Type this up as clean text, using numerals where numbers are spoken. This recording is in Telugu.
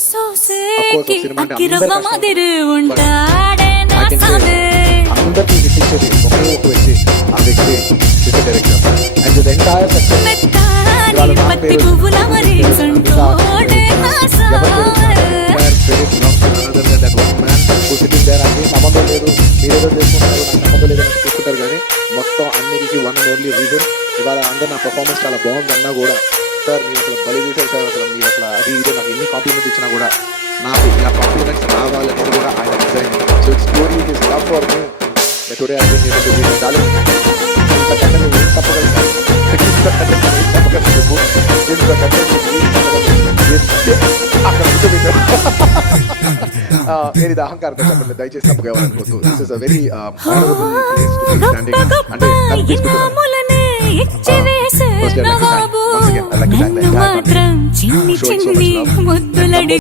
ఒక సినిమా అంటే అందరికీ హిట్ ఇచ్చేది ఒకే ఒక వ్యక్తి, ఆ వ్యక్తి music director. And the entire success సంబంధం లేదు, మీరేదో చేసుకుంటారు, నాకు సంబంధం లేదని చూసుకుంటారు. కానీ మొత్తం అన్నిటికీ వన్ అండ్ ఓన్లీ రీజన్ ఇవాళ అందరూ నా పర్ఫార్మెన్స్ చాలా బాగుందన్నా కూడా, సార్ మీరు అసలు బలి చేశారు సార్, అసలు మీరు అసలు అది ఇది నాకు ఎన్ని కాంప్లిమెంట్స్ ఇచ్చినా కూడా నాకు ఇలా కాంప్లిమెంట్స్ రావాలనేది కూడా ఆయన design. So it's story it is love for me. Today I think ఇంతకంటే నువ్వు ఏం చెప్పగలుగుతావు, ఇంతకంటే అక్కడ నేను ఇది అహంకారంతో చెప్పండి, దయచేసి తప్పుగా అనుకోవద్దు. This is a very honourable place to be standing. అంటే first like to thank once again I like to thank the entire